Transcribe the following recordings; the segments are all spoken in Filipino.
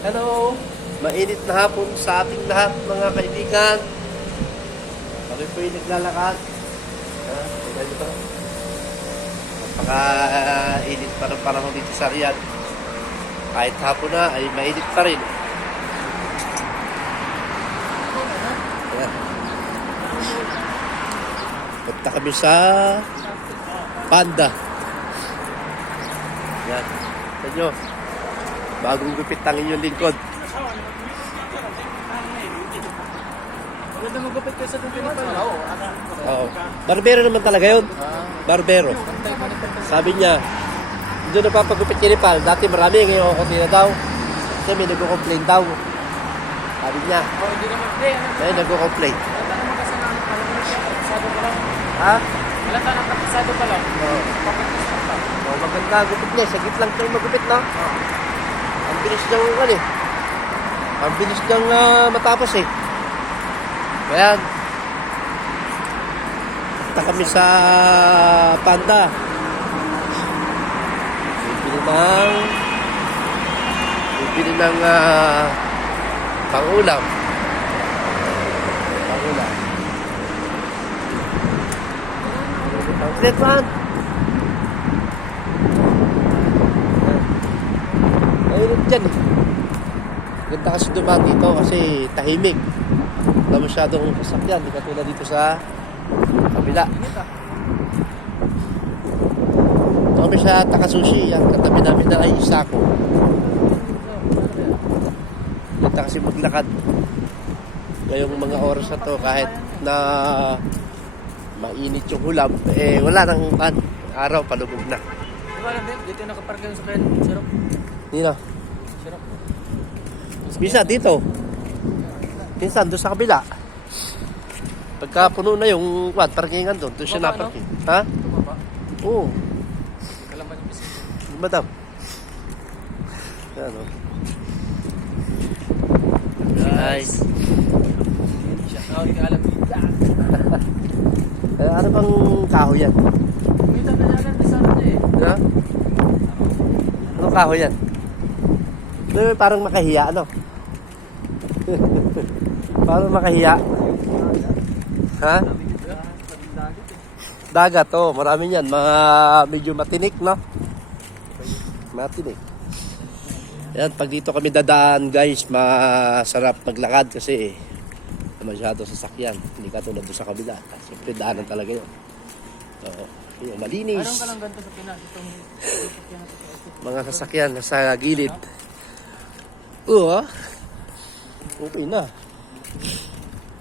Hello! Mainit na hapon sa ating lahat mga kaibigan. Kami po yung naglalakad. Ha? Tingnan nyo ba? Napaka-init pa ng panahon dito sa Riyadh. Kahit hapon na ay mainit pa rin. Punta kami sa Panda. Yan. Sa inyo. Bagong gupit ang inyong lingkod. Maganda magupit kayo sa itong pinapal. Oo. Oo. Barbero naman talaga yun. Barbero. Sabi niya, hindi na papagupit kay Nepal. Dati marami, ngayon konti na daw. Kasi may nagko-complain daw. Sabi niya, Oh, hindi naman. Eh, ano? may nagko-complain. Halata naman kasi na ano, parang nakasado pa lang. Ha? Halata na nakasado pa lang. Oo. Oh, maganda gupit niya. Sagit lang tayo magupit, no? Ang bilis niyang, ano eh. Ang bilis niyang ah, matapos eh. Ayan. Punta kami sa Panda. Bibili ng bibili ng ah, pangulam. Pangulam. Pangsit man. Mainit dyan eh. Ganda kasi dumaan dito kasi tahimik. Wala masyadong sasakyan. Di katulad dito sa kabila. Ito kami sa Takasushi. Yan, katabi namin na ay Isako. Ganda kasi maglakad. Ngayong mga oras na to kahit na mainit yung hulab, eh wala nang man. Araw, palubog na. Di ba alam din? Dito nakapark yung sakyan. Sirok. Hindi na. Bisa dito. Minsan doon sa kabila. Pagka puno na yung kwan, parkingan doon, doon siya Baba, naparking. Ha? Tumaba. Oo. Kalaman yung bisin. Madam. Yan o. Guys. Siya. Ako hindi ka alam. Eh, ano bang kahoy yan? Kumita na yan. Sa ano eh. Ha? Anong kahoy yan? Eh, parang makahiya, ano? parang makahiya. Ha? Dagat, oh. Marami yan. Mga medyo matinik, no? Matinik. Yan, pag dito kami dadaan, guys, masarap maglakad kasi masyado sasakyan. Hindi ka tulad doon sa kabila. Siyempre, daanan talaga yun. Oo. Yun, malinis. Anong ka lang ganito sa Pinas? Itong. Mga sasakyan na sa gilid. Oo, ah. Okay na.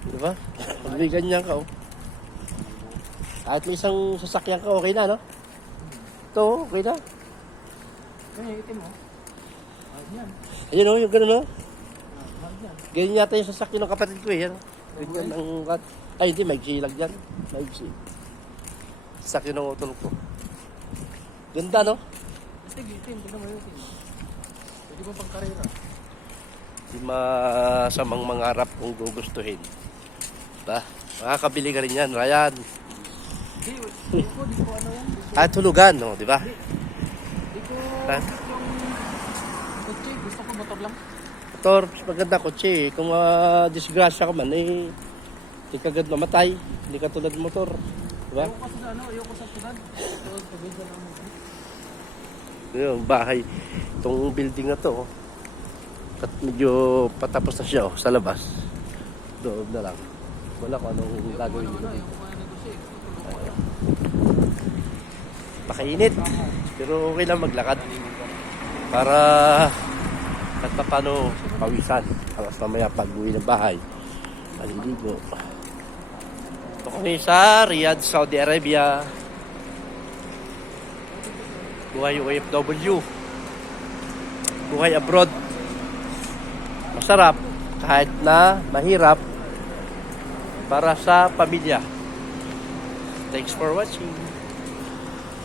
Diba? Pag may ganyan ka, oh. Kahit may isang sasakyan ka, okay na, no? Ito, okay na. Yung itim mo? Ah, yan. Ayun, oh, yung gano'n, oh. Ah, yan. Ganyan yata yung sasakyan ng kapatid ko, eh. Yan. Ganyan ang... Ay, hindi, maigsi lang dyan. Maigsi. Sasakyan ng utol ko. Ganda, no? Kasi itim. Tignan mo yung itim. Pwede mo pang karera. Di masamang mangarap kung gugustuhin. Ba? Makakabili ka rin yan, Ryan. Di, di ko, di ko ano yan. Di ko, At tulugan, no? Di ba? di ko, yung kotse, gusto ko motor lang. Motor, maganda kotse. eh. Kung uh, disgrasya ka man, eh, hindi ka agad mamatay. Hindi ka tulad motor. Di ba? Ayoko sa ano, ayoko sa tulad. Ito, probinsya lang mo. Yung bahay, itong building na to, oh. at medyo patapos na siya oh, sa labas. Doon na lang. Wala ko anong gagawin dito. Pakainit. Pero okay lang maglakad. Para at paano pawisan. Tapos mamaya pag uwi ng bahay, maliligo. Ito kami sa Riyadh, Saudi Arabia. Buhay OFW. Buhay abroad. Masarap kahit na mahirap para sa pamilya. Thanks for watching.